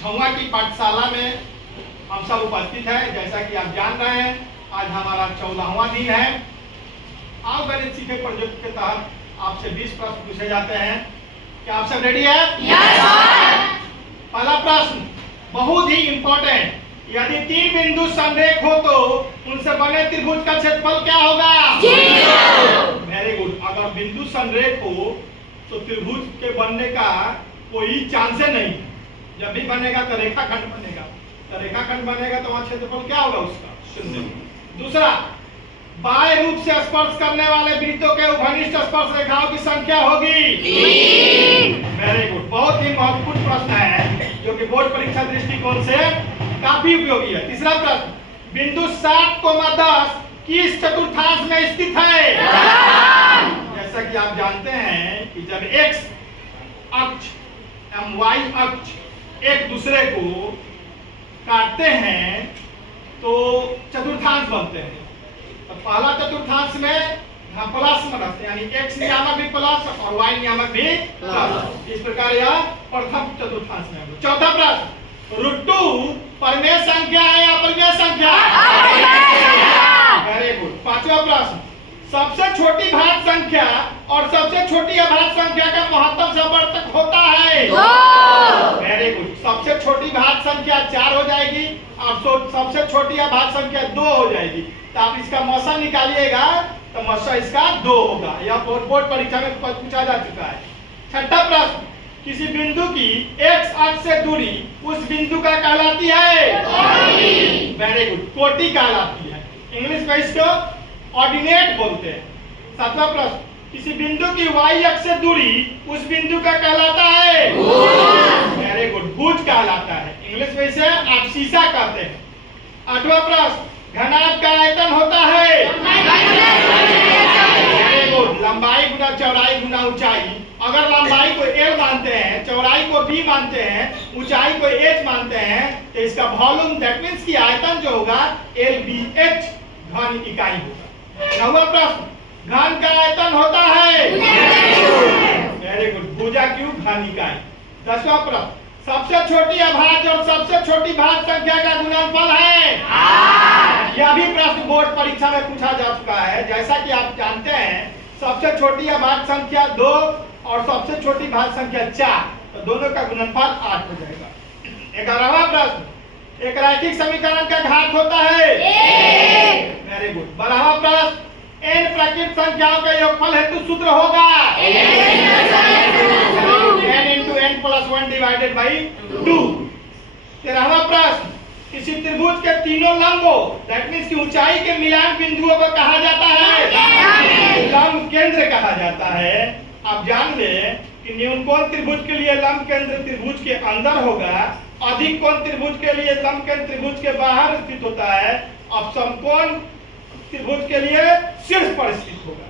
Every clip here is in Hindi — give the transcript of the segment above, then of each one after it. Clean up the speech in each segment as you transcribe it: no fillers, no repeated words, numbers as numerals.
झौवा की पाठशाला में हम सब उपस्थित हैं। जैसा कि आप जान रहे हैं, आज हमारा 14वां दिन है। आप गणित सीखे प्रोजेक्ट के तहत आपसे 20 प्रश्न पूछे जाते हैं। क्या आप सब रेडी है? पहला प्रश्न बहुत ही इंपॉर्टेंट, यदि 3 बिंदु संरेख हो तो उनसे बने त्रिभुज का क्षेत्रफल क्या होगा? Very good. अगर बिंदु संरेख हो तो त्रिभुज के बनने का कोई चांस नहीं। जब भी बनेगा तो रेखाखंड बनेगा, तो रेखाखंड बनेगा तो वहां क्षेत्रफल क्या होगा? उसका शून्य। दूसरा, बाएं रूप से स्पर्श करने वाले वृत्तों के उभयनिष्ठ स्पर्श रेखाओं की संख्या होगी 3। Very good. बहुत ही महत्वपूर्ण प्रश्न है जो कि बोर्ड परीक्षा दृष्टिकोण से काफी उपयोगी है। तीसरा प्रश्न, बिंदु 7,10 किस चतुर्थांश में स्थित है? जैसा कि आप जानते हैं कि जब x अक्ष एवं y अक्ष एक दूसरे को काटते हैं तो चतुर्थांश बनते हैं। तो पहला चतुर्थांश में हम प्लस में रखते हैं, यानी x नियामक भी प्लस और y नियामक भी प्लस। इस प्रकार यह प्रथम चतुर्थांश में। चौथा प्रश्न, √2 परमेय संख्या है या अपरिमेय संख्या? Very good. पांचवा प्रश्न, सबसे छोटी भाज्य संख्या और सबसे छोटी अभाज्य संख्या का महत्तम समवर्तक होता है? Very good. सबसे छोटी भाज्य संख्या 4 हो जाएगी और सबसे छोटी अभाज्य संख्या 2 हो जाएगी। तो आप इसका मौसा निकालिएगा तो मौसा इसका 2 होगा। यह बोर्ड परीक्षा में पूछा जा चुका है। छठा प्रश्न, किसी बिंदु की x अक्ष से दूरी उस बिंदु का कहलाती है? वेरी गुड, कोटि कहलाती है। इंग्लिश में इसको ऑर्डिनेट बोलते हैं। सातवां प्रश्न, किसी बिंदु की y अक्ष से दूरी उस बिंदु का कहलाता है? वेरी गुड, भुज कहलाता है। इंग्लिश में इसे एब्सिसा कहते हैं। आठवां प्रश्न, घनाभ का आयतन होता है? वेरी गुड, लंबाई गुना चौड़ाई गुना ऊंचाई। अगर लंबाई को L मानते हैं, चौड़ाई को B मानते हैं, ऊंचाई को H मानते हैं, तो इसका वॉल्यूम दैट मींस की आयतन जो होगा LBH घन इकाई होगा। नौवां प्रश्न, घन का आयतन होता है? वेरी गुड, भुजा क्यूब घन इकाई। 10वां प्रश्न, सबसे छोटी अभाज्य और सबसे छोटी भाज्य संख्या का गुणनफल है? यह भी प्रश्न बोर्ड परीक्षा में पूछा जा चुका है। जैसा कि आप जानते हैं, सबसे छोटी अभाज्य संख्या 2 और सबसे छोटी भाज्य संख्या 4, तो दोनों का गुणनफल 8 हो जाएगा। 11वां प्रश्न, एक रैखिक समीकरण का घात होता है? Very good. 12वां प्रश्न, n प्राकृत संख्याओं का योगफल हेतु सूत्र होगा? n into n plus 1 divided by 2। 13वां प्रश्न, किसी त्रिभुज के तीनों लंबों दैट मींस की ऊंचाई के मिलान बिंदुओं को कहा जाता है? लंब केंद्र कहा जाता है। आप जान ले कि न्यून कोण त्रिभुज के लिए लंब केंद्र त्रिभुज के अंदर होगा, अधिक कोण त्रिभुज के लिए लंब केंद्र त्रिभुज के बाहर स्थित होता है, और समकोण त्रिभुज के लिए शीर्ष पर स्थित होगा।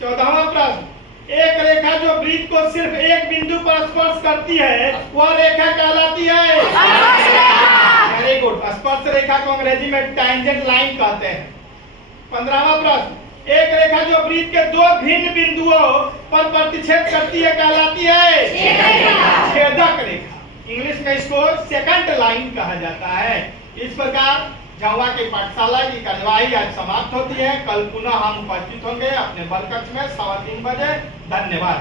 14वां प्रश्न, एक रेखा जो वृत्त को सिर्फ एक बिंदु पर स्पर्श करती है वह रेखा कहलाती है? वेरी गुड, स्पर्श रेखा को अंग्रेजी में टैंजेंट लाइन कहते हैं। 15वां प्रश्न, एक रेखा जो वृत्त के 2 भिन्न बिंदुओं पर प्रतिच्छेद करती है कहलाती है? छेदक रेखा। इंग्लिश में इसको सेकंड लाइन कहा जाता है। इस प्रकार झौवा की पाठशाला की कार्यवाही आज समाप्त होती है। कल पुनः हम उपस्थित होंगे अपने बल कक्ष में 3:15 बजे। धन्यवाद।